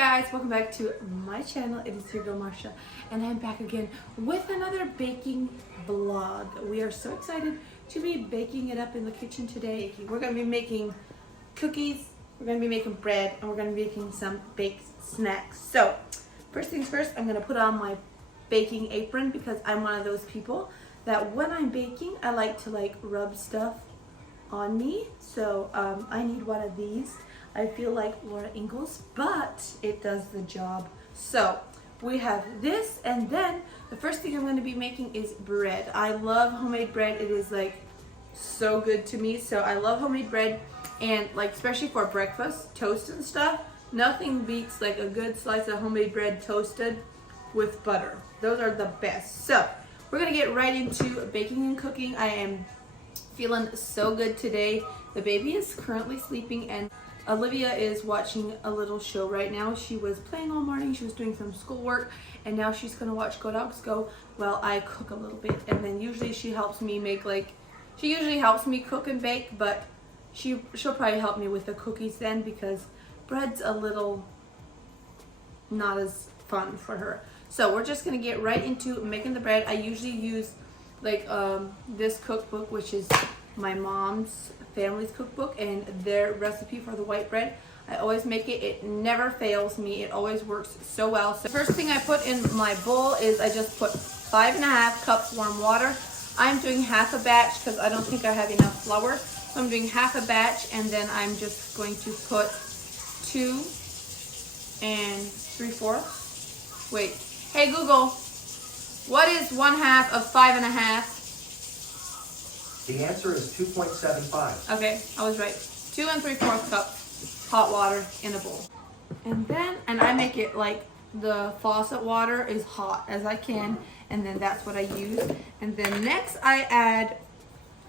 guys, welcome back to my channel. It is your girl Marsha and I'm back again with another baking vlog. We are so excited to be baking it up in the kitchen today. We're going to be making cookies, we're going to be making bread, and we're going to be making some baked snacks. So first things first, I'm going to put on my baking apron because I'm one of those people that when I'm baking I like to rub stuff on me. So I need one of these. I feel like Laura Ingalls, but it does the job. So we have this, and then the first thing I'm going to be making is bread. I love homemade bread. It is so good to me. So I love homemade bread, and especially for breakfast, toast and stuff. Nothing beats a good slice of homemade bread toasted with butter. Those are the best. So we're going to get right into baking and cooking. I am feeling so good today. The baby is currently sleeping and Olivia is watching a little show right now. She was playing all morning, she was doing some schoolwork, and now she's gonna watch Go Dogs Go while I cook a little bit. And then usually she helps me make she usually helps me cook and bake, but she'll probably help me with the cookies then because bread's a little not as fun for her. So we're just gonna get right into making the bread. I usually use this cookbook, which is my mom's family's cookbook, and their recipe for the white bread. I always make it. It never fails me. It always works so well. So first thing I put in my bowl is I just put 5.5 cups warm water. I'm doing half a batch because I don't think I have enough flour. So I'm doing half a batch, and then I'm just going to put 2 3/4. Wait. Hey Google, what is 1/2 of 5.5? The answer is 2.75. Okay, I was right. 2 3/4 cups hot water in a bowl. And I make it the faucet water is hot as I can, and then that's what I use. And then next I add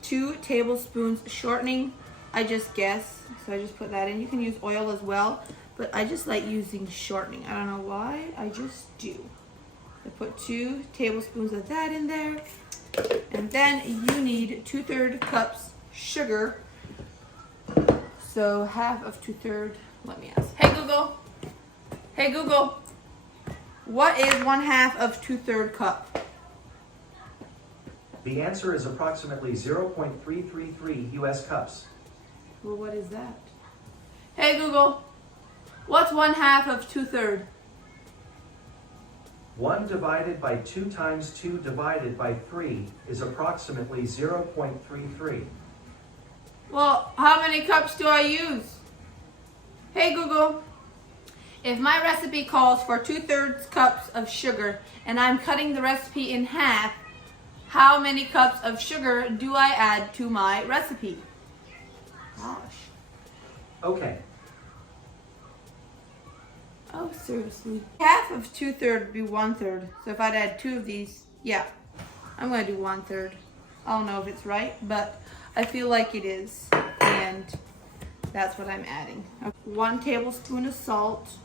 2 tablespoons shortening. I just guess, so I just put that in. You can use oil as well, but I just like using shortening. I don't know why, I just do. I put 2 tablespoons of that in there. And then you need 2/3 cups sugar. So half of 2/3, let me ask. Hey Google, what is 1/2 of 2/3 cup? The answer is approximately 0.333 US cups. Well, what is that? Hey Google, what's 1/2 of 2/3? 1 divided by 2 times 2 divided by 3 is approximately 0.33. Well, how many cups do I use? Hey Google, if my recipe calls for 2/3 cups of sugar and I'm cutting the recipe in half, how many cups of sugar do I add to my recipe? Gosh. Okay. Oh, seriously. Half of 2/3 would be 1/3. So if I'd add 2 of these, yeah, I'm gonna do 1/3. I don't know if it's right, but I feel like it is. And that's what I'm adding. 1 tablespoon of salt.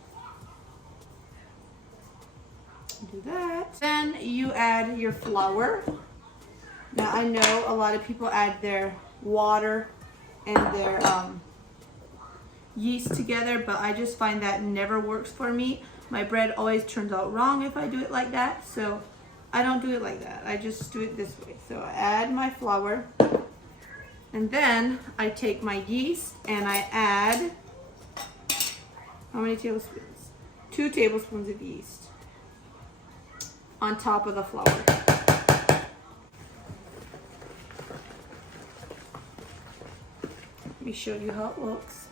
Do that. Then you add your flour. Now I know a lot of people add their water and their yeast together, but I just find that never works for me. My bread always turns out wrong if I do it like that, so I don't do it like that. I just do it this way. So I add my flour, and then I take my yeast and I add, how many tablespoons? 2 tablespoons of yeast on top of the flour. Let me show you how it looks.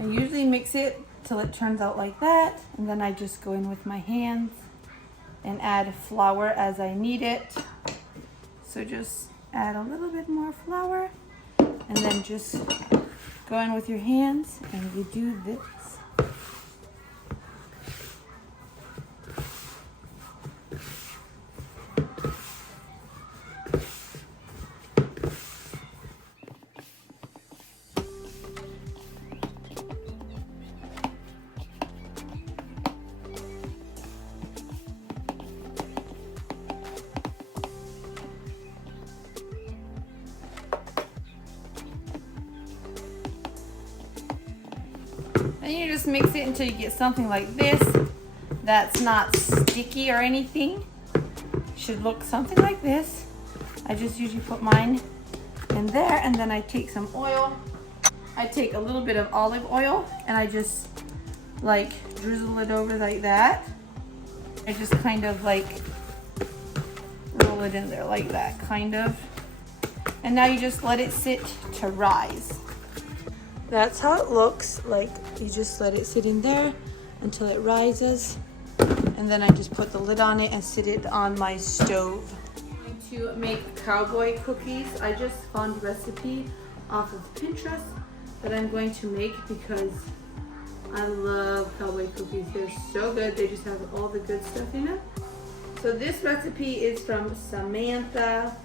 I usually mix it till it turns out like that, and then I just go in with my hands and add flour as I need it. So just add a little bit more flour, and then just go in with your hands and you do this. And you just mix it until you get something like this that's not sticky or anything. Should look something like this. I just usually put mine in there, and then I take some oil. I take a little bit of olive oil and I just like drizzle it over like that. I just kind of like roll it in there like that, kind of. And now you just let it sit to rise. That's how it looks. Like, you just let it sit in there until it rises. And then I just put the lid on it and sit it on my stove. I'm going to make cowboy cookies. I just found a recipe off of Pinterest that I'm going to make because I love cowboy cookies. They're so good. They just have all the good stuff in it. So this recipe is from Samantha,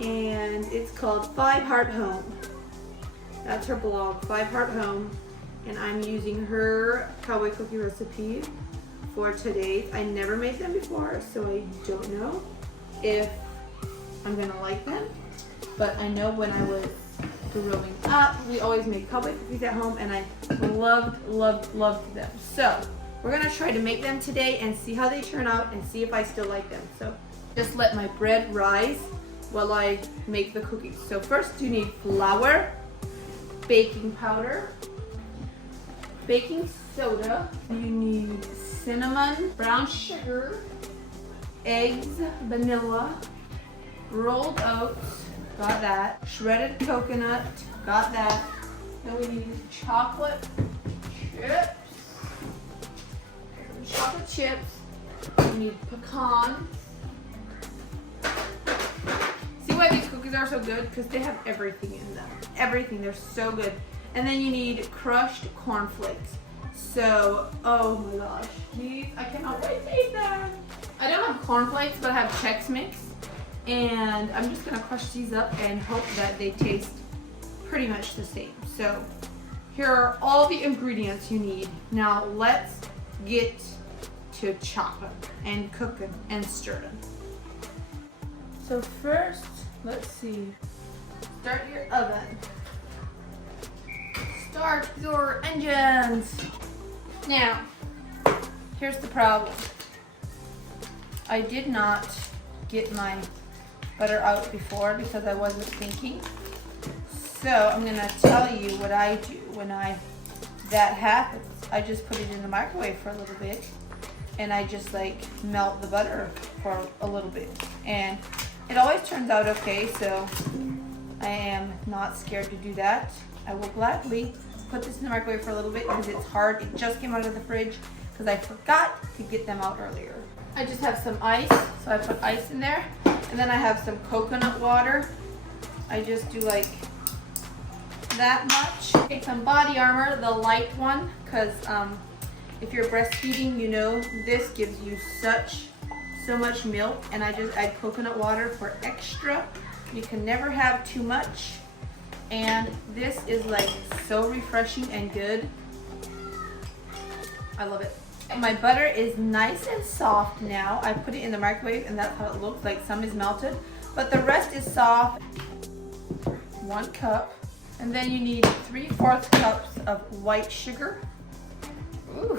and it's called 5 Heart Home. That's her blog, 5 Heart Home, and I'm using her cowboy cookie recipe for today. I never made them before, so I don't know if I'm gonna like them, but I know when I was growing up, we always made cowboy cookies at home, and I loved them. So we're gonna try to make them today and see how they turn out and see if I still like them. So just let my bread rise while I make the cookies. So first you need flour, baking powder, baking soda, you need cinnamon, brown sugar, eggs, vanilla, rolled oats, got that, shredded coconut, got that. Then we need chocolate chips. Chocolate chips. We need pecans. See why these cookies are so good? Because they have everything in them. Everything. They're so good. And then you need crushed cornflakes. So, oh my gosh. These, I cannot wait to eat them. I don't have cornflakes, but I have Chex Mix. And I'm just going to crush these up and hope that they taste pretty much the same. So, here are all the ingredients you need. Now, let's get to chopping and cooking and stirring. So first, let's see, start your oven. Start your engines. Now, here's the problem. I did not get my butter out before because I wasn't thinking. So I'm gonna tell you what I do when that happens. I just put it in the microwave for a little bit, and I just like melt the butter for a little bit, and it always turns out okay. So I am not scared to do that. I will gladly put this in the microwave for a little bit because it's hard. It just came out of the fridge because I forgot to get them out earlier. I just have some ice, so I put ice in there, and then I have some coconut water. I just do like that much. Take some body armor, the light one, because if you're breastfeeding, you know this gives you so much milk, and I just add coconut water for extra. You can never have too much, and this is like so refreshing and good. I love it. My butter is nice and soft now. I put it in the microwave, and that's how it looks like. Some is melted, but the rest is soft. 1 cup. And then you need 3/4 cups of white sugar. Ooh.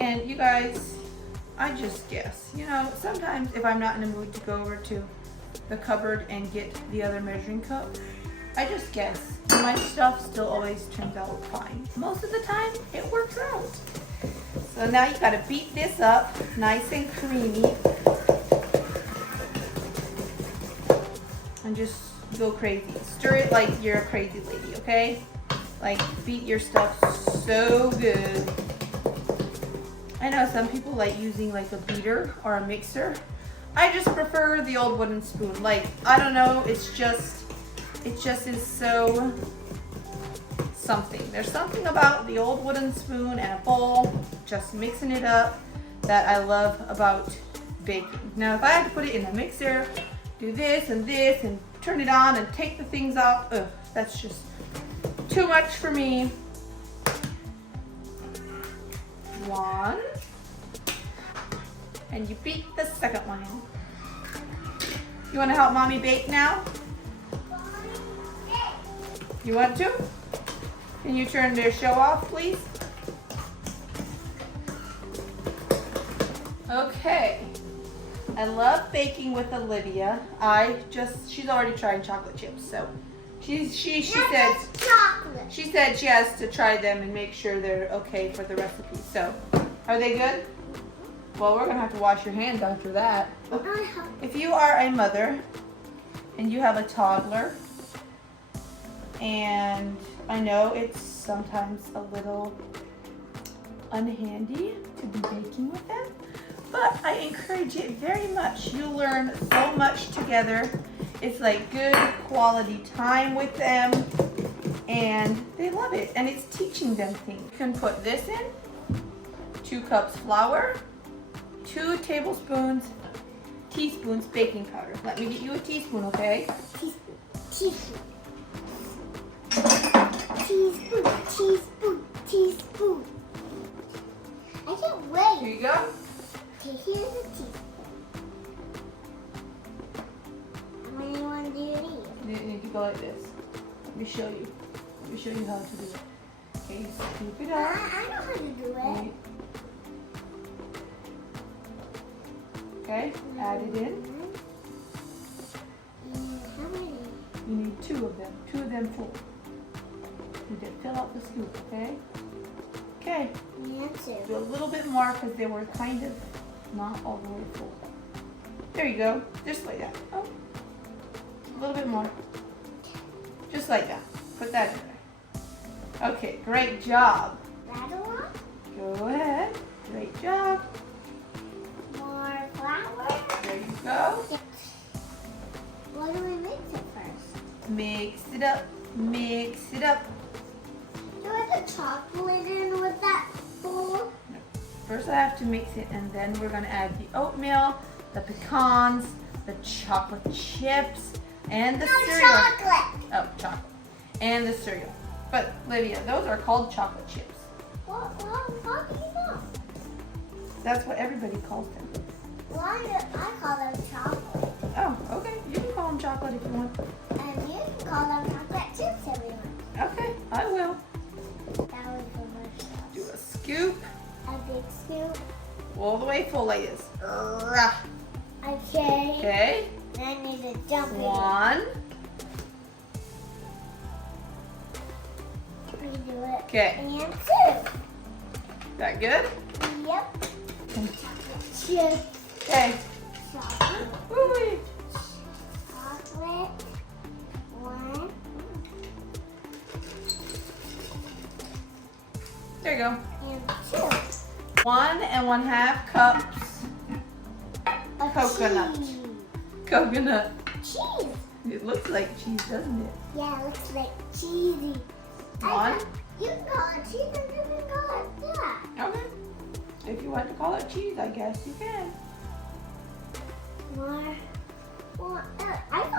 And you guys, I just guess, you know, sometimes if I'm not in the mood to go over to the cupboard and get the other measuring cup, I just guess. My stuff still always turns out fine. Most of the time, it works out. So now you gotta beat this up nice and creamy. And just go crazy. Stir it like you're a crazy lady, okay? Like, beat your stuff so good. I know some people like using like a beater or a mixer. I just prefer the old wooden spoon. Like, I don't know, it just is so something. There's something about the old wooden spoon and a bowl, just mixing it up, that I love about baking. Now, if I had to put it in a mixer, do this and turn it on and take the things off, ugh, that's just too much for me. 1, and you beat the second one. You want to help mommy bake now? You want to? Can you turn their show off, please? Okay. I love baking with Olivia. She's already tried chocolate chips, so she said chocolate. she said she has to try them and make sure they're okay for the recipe. So, are they good? Well, we're gonna have to wash your hands after that. If you are a mother and you have a toddler, and I know it's sometimes a little unhandy to be baking with them, but I encourage it very much. You learn so much together. It's like good quality time with them, and they love it, and it's teaching them things. You can put this in, 2 cups flour, 2 teaspoons baking powder. Let me get you a teaspoon, okay? Teaspoon. I can't wait. Here you go. Okay, here's a teaspoon. How many ones do you need? You need to go like this. Let me show you. Let me show you how to do it. Okay, scoop it I up. know how to do it. Okay, add it in. And how many? You need 2 of them. 2 of them full. You need to fill out the scoop, okay? Okay. Yeah, 2. Do a little bit more because they were kind of not all the way full. There you go. Just like that. Oh. A little bit more. Just like that. Put that in there. Okay, great job. That one? Go ahead. Great job. More flour? There you go. What do we mix it first? Mix it up. Mix it up. Do I put chocolate in with that bowl? First I have to mix it, and then we're gonna add the oatmeal, the pecans, the chocolate chips, and the cereal. Chocolate! Oh, chocolate. And the cereal. But, Livia, those are called chocolate chips. What do you know? That's what everybody calls them. Why do I call them chocolate? Oh, okay. You can call them chocolate if you want. And you can call them chocolate chips if you want. Okay, I will. That was the first Do a scoop. A big scoop. All the way full like this. Okay. Okay. Then I need to jump in. 1. Redo it. Okay. And 2. That good? Yep. Chocolate chip. Okay. Chocolate. Woo-wee. Chocolate. 1. There you go. And 2. 1 1/2 cups A Coconut. cheese. coconut. Cheese. It looks like cheese, doesn't it? Yeah, it looks like cheesy. 1. You can call it cheese and you can call it that. Okay. If you want to call it cheese, I guess you can. More. Well,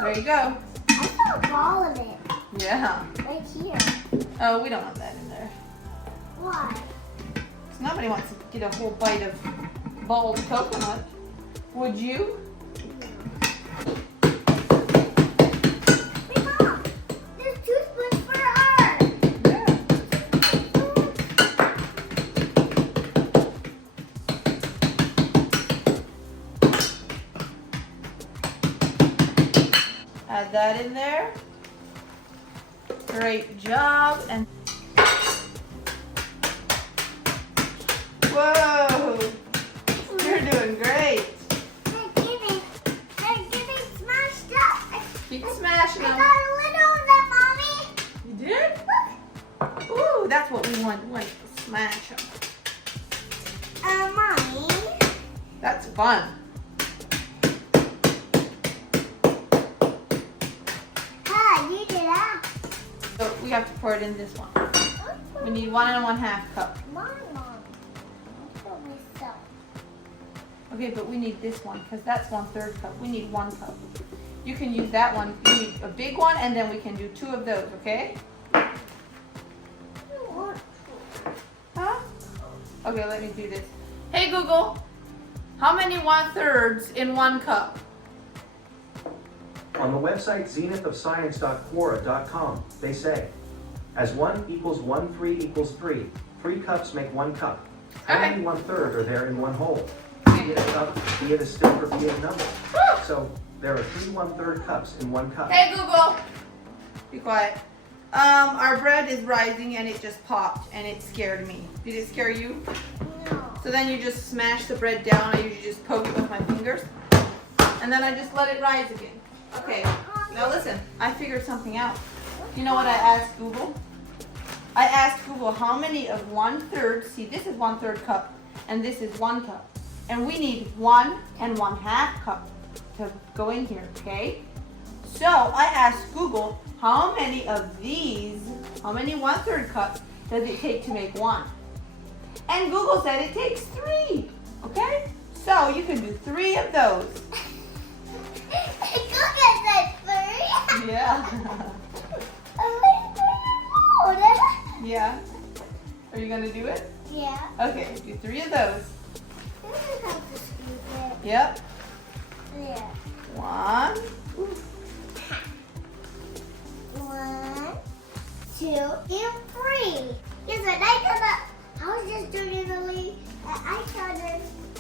There you go. I saw a ball of it Yeah. right here. Oh, we don't want that in there. Why? 'Cause nobody wants to get a whole bite of bald coconut. Would you? Hey, Mom. There's 2 spoons for her. Yeah. Add that in there. Great job. And whoa, you're doing great. They're getting smashed up. Keep smashing I them. got a little of them, Mommy. You did? Ooh, that's what we want. We want to smash them. Mommy. That's fun. You did that. So we have to pour it in this one. We need 1 1/2 cup. My mom. I'll myself. Okay, but we need this one because that's 1/3 cup. We need 1 cup. You can use that one. You need a big one, and then we can do 2 of those. Okay? Huh? Okay, let me do this. Hey Google, how many 1/3s in 1 cup? On the website zenithofscience.quora.com, they say, As 1 equals 1, 3 equals 3. 3 cups make 1 cup. Okay. Only 1/3 are there in one hole. Be it a cup, be it a stick, or be it a number. So there are 3 1/3 cups in 1 cup. Hey Google, be quiet. Our bread is rising and it just popped and it scared me. Did it scare you? No. So then you just smash the bread down. I usually just poke it with my fingers. And then I just let it rise again. Okay, now listen, I figured something out. You know what I asked Google? I asked Google how many of 1/3, see this is 1/3 cup and this is 1 cup. And we need 1 1/2 cup to go in here, okay? So I asked Google how many of these, how many 1/3 cups does it take to make 1? And Google said it takes 3, okay? So you can do 3 of those. Cook at that first. Yeah. Yeah. Are you gonna do it? Yeah. Okay, do 3 of those. This is how to scoop it. Yep. Yeah. 1. 1, 2, and 3. Yes, but I was just drinking the leaf. I told her,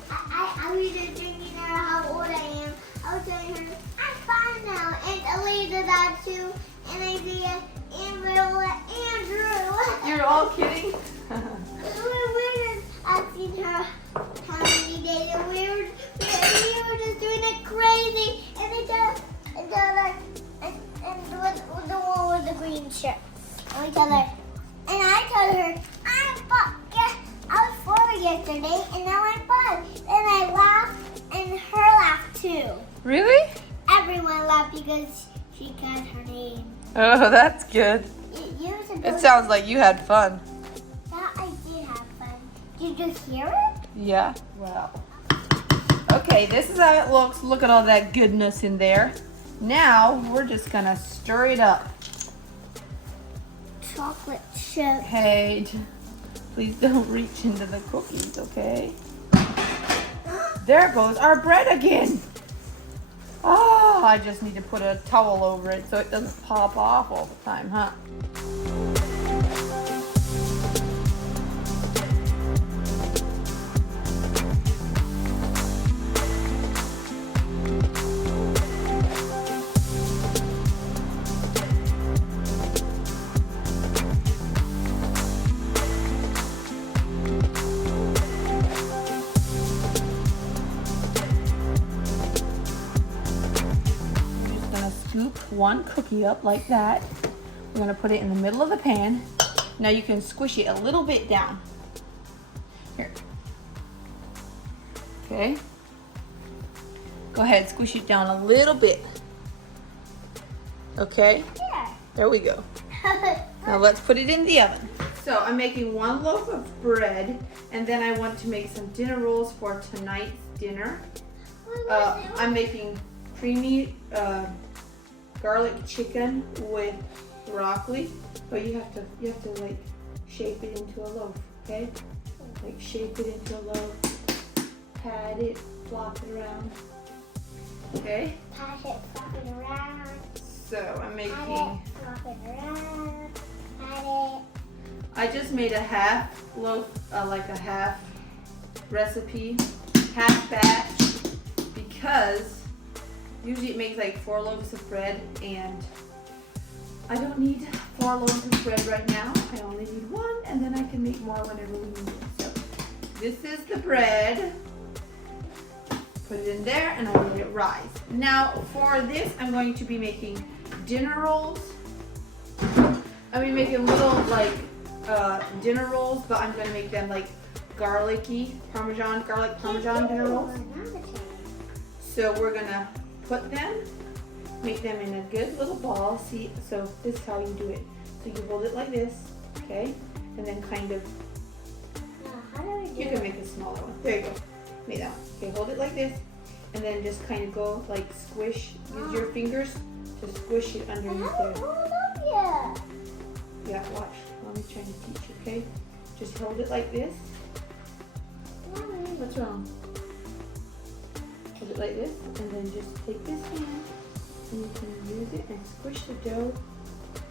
I was just drinking her how old I am. I was telling her, I'm fine now. And Alivia that too. And Alivia, and Will, and Drew. You're all kidding? We were just asking her how many days, and we were just doing it crazy. And they and the one with the green shirt. And we told her, and I told her, I was 4 yesterday, and now I'm 5. And I laughed, and her laughed too. Really? Everyone laughed because she got her name. Oh, that's good. It sounds like you had fun. Yeah, I did have fun. Did you hear it? Yeah. Wow. Okay, this is how it looks. Look at all that goodness in there. Now we're just gonna stir it up. Chocolate chip. Hey, please don't reach into the cookies, okay? There goes our bread again. Oh, I just need to put a towel over it so it doesn't pop off all the time, huh? Scoop 1 cookie up like that. We're gonna put it in the middle of the pan. Now you can squish it a little bit down. Here. Okay. Go ahead, squish it down a little bit. Okay. Yeah. There we go. Now let's put it in the oven. So I'm making 1 loaf of bread, and then I want to make some dinner rolls for tonight's dinner. I'm making creamy garlic chicken with broccoli, but you have to like shape it into a loaf, okay? Like shape it into a loaf, pat it, flop it around, okay? Pat it, flop it around. So I'm making. Pat it, flop it around. Pat it. I just made a half loaf, like a half recipe, half batch, because usually it makes like 4 loaves of bread, and I don't need 4 loaves of bread right now. I only need 1, and then I can make more whenever we need it. So this is the bread. Put it in there, and I let it rise. Now for this, I'm going to be making dinner rolls. I'm gonna make little like dinner rolls, but I'm gonna make them like garlicky garlic parmesan dinner rolls. So we're gonna put them, make them in a good little ball. See, so this is how you do it. So you hold it like this, okay? And then kind of, you can make a smaller one. There you go, made that one. Okay, hold it like this, and then just kind of go like squish, use your fingers to squish it underneath there. Hold up yet. Yeah, watch, Mommy's trying to teach you, okay? Just hold it like this. Mommy, what's wrong? Hold it like this, and then just take this hand, and you can use it and squish the dough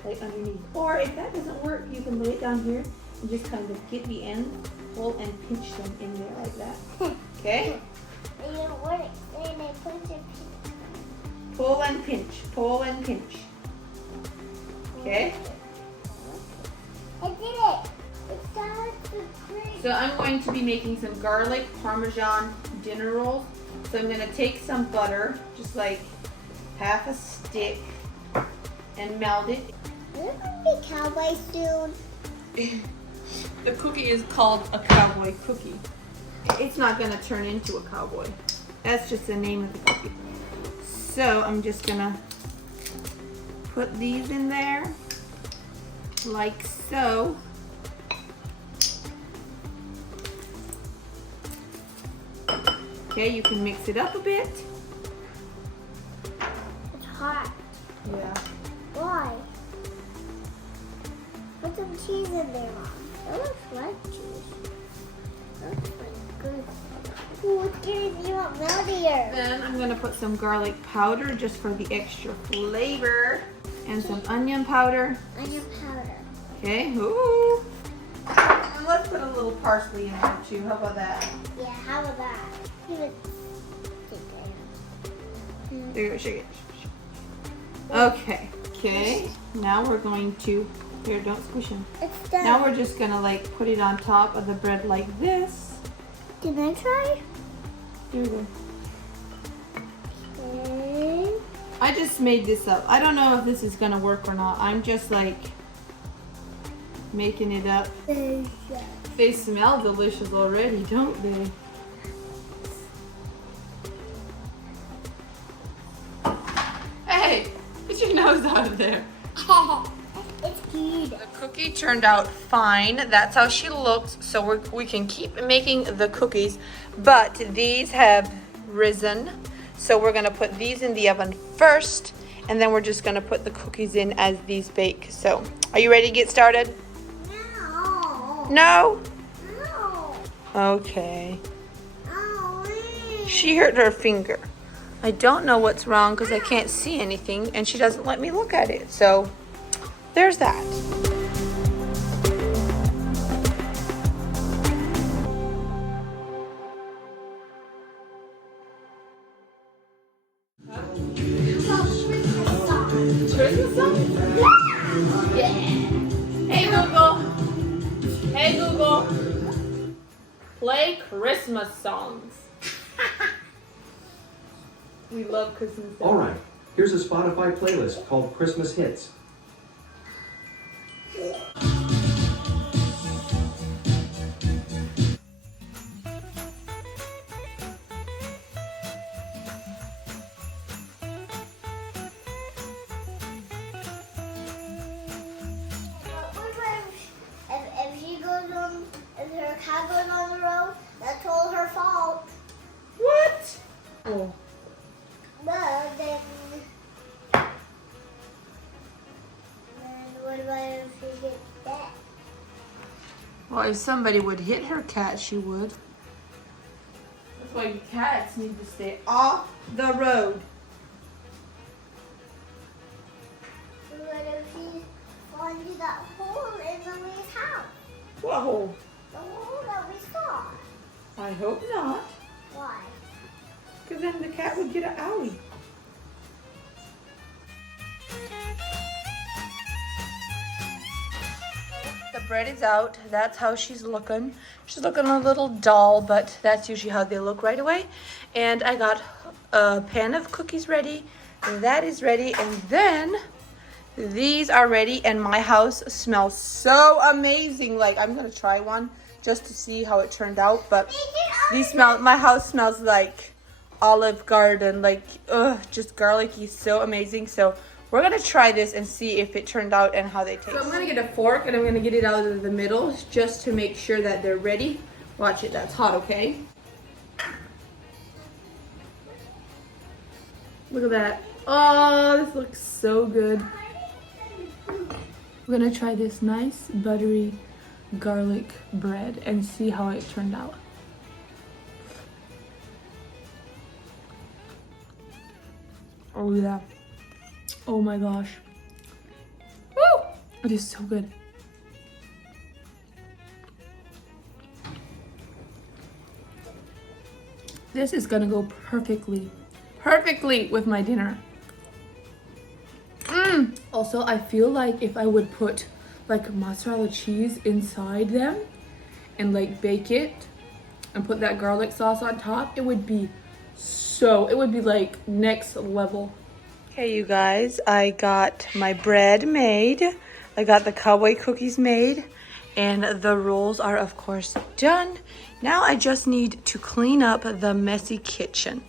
like underneath. Or if that doesn't work, you can lay it down here and just kind of get the end, pull and pinch them in there like that. Okay? You don't want it, and I put it. Pull and pinch, pull and pinch. Okay? I did it. It started to cream. So I'm going to be making some garlic parmesan dinner rolls. So I'm gonna take some butter, just like half a stick, and melt it. We're gonna be cowboy soon. The cookie is called a cowboy cookie. It's not gonna turn into a cowboy. That's just the name of the cookie. So I'm just gonna put these in there, like so. Okay, you can mix it up a bit. It's hot. Yeah. Why? Put some cheese in there, Mom. That looks like cheese. That looks like good. Ooh, it's getting even meltier. Then I'm gonna put some garlic powder just for the extra flavor, and some onion powder. Onion powder. Okay. Ooh. And let's put a little parsley in there too. How about that? Yeah, how about that? Give it. There you go. Shake it. Okay. Okay. Now we're going to. Here, don't squish them. It's done. Now we're just gonna like put it on top of the bread like this. Can I try? Here we go. Okay. I just made this up. I don't know if this is gonna work or not. I'm just like making it up. They smell delicious already, don't they? Hey, get your nose out of there. It's good. The cookie turned out fine. That's how she looks. So we can keep making the cookies, but these have risen. So we're gonna put these in the oven first, and then we're just gonna put the cookies in as these bake. So are you ready to get started? No. No? No. Okay. Oh, She hurt her finger. I don't know what's wrong because I can't see anything, and she doesn't let me look at it. So there's that. Christmas song? Yeah. Hey Google. Hey Google. Play Christmas songs. We love Christmas songs. All right, here's a Spotify playlist called Christmas Hits. If she goes on, if her cat goes on the road, that's all her fault. What? Oh. But then what about if she gets that? Well, if somebody would hit her cat, she would. That's why cats need to stay off the road. What if she falls into that hole in Lily's house? What hole? The hole that we saw. I hope not. Why? Because then the cat would get an owie. The bread is out. That's how she's looking. She's looking a little dull, but that's usually how they look right away. And I got a pan of cookies ready. That is ready. And then these are ready. And my house smells so amazing. Like, I'm going to try one just to see how it turned out. But my house smells like Olive Garden, like just garlicky, so amazing. So we're gonna try this and see if it turned out and how they taste. So I'm gonna get a fork and I'm gonna get it out of the middle just to make sure that they're ready. Watch it, that's hot, okay? Look at that. Oh, this looks so good. We're gonna try this nice buttery garlic bread and see how it turned out. Oh yeah. Oh my gosh. Woo! It is so good. This is gonna go perfectly with my dinner. Also, I feel like if I would put like mozzarella cheese inside them and like bake it and put that garlic sauce on top, it would be like next level. Okay, you guys, I got my bread made. I got the cowboy cookies made, and the rolls are of course done. Now I just need to clean up the messy kitchen.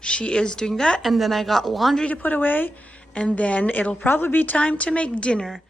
She is doing that, and then I got laundry to put away, and then it'll probably be time to make dinner.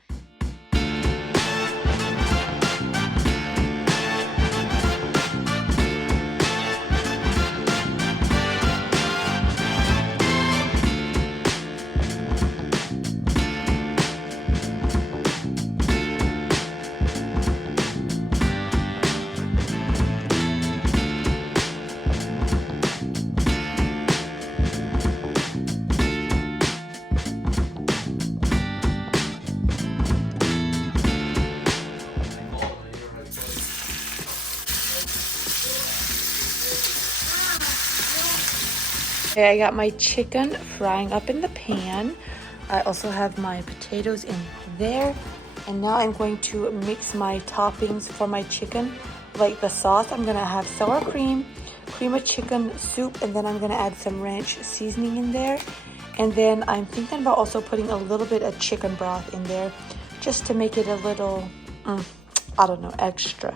Okay, I got my chicken frying up in the pan. I also have my potatoes in there. And now I'm going to mix my toppings for my chicken. Like the sauce, I'm gonna have sour cream, cream of chicken soup, and then I'm gonna add some ranch seasoning in there. And then I'm thinking about also putting a little bit of chicken broth in there just to make it a little, I don't know, extra.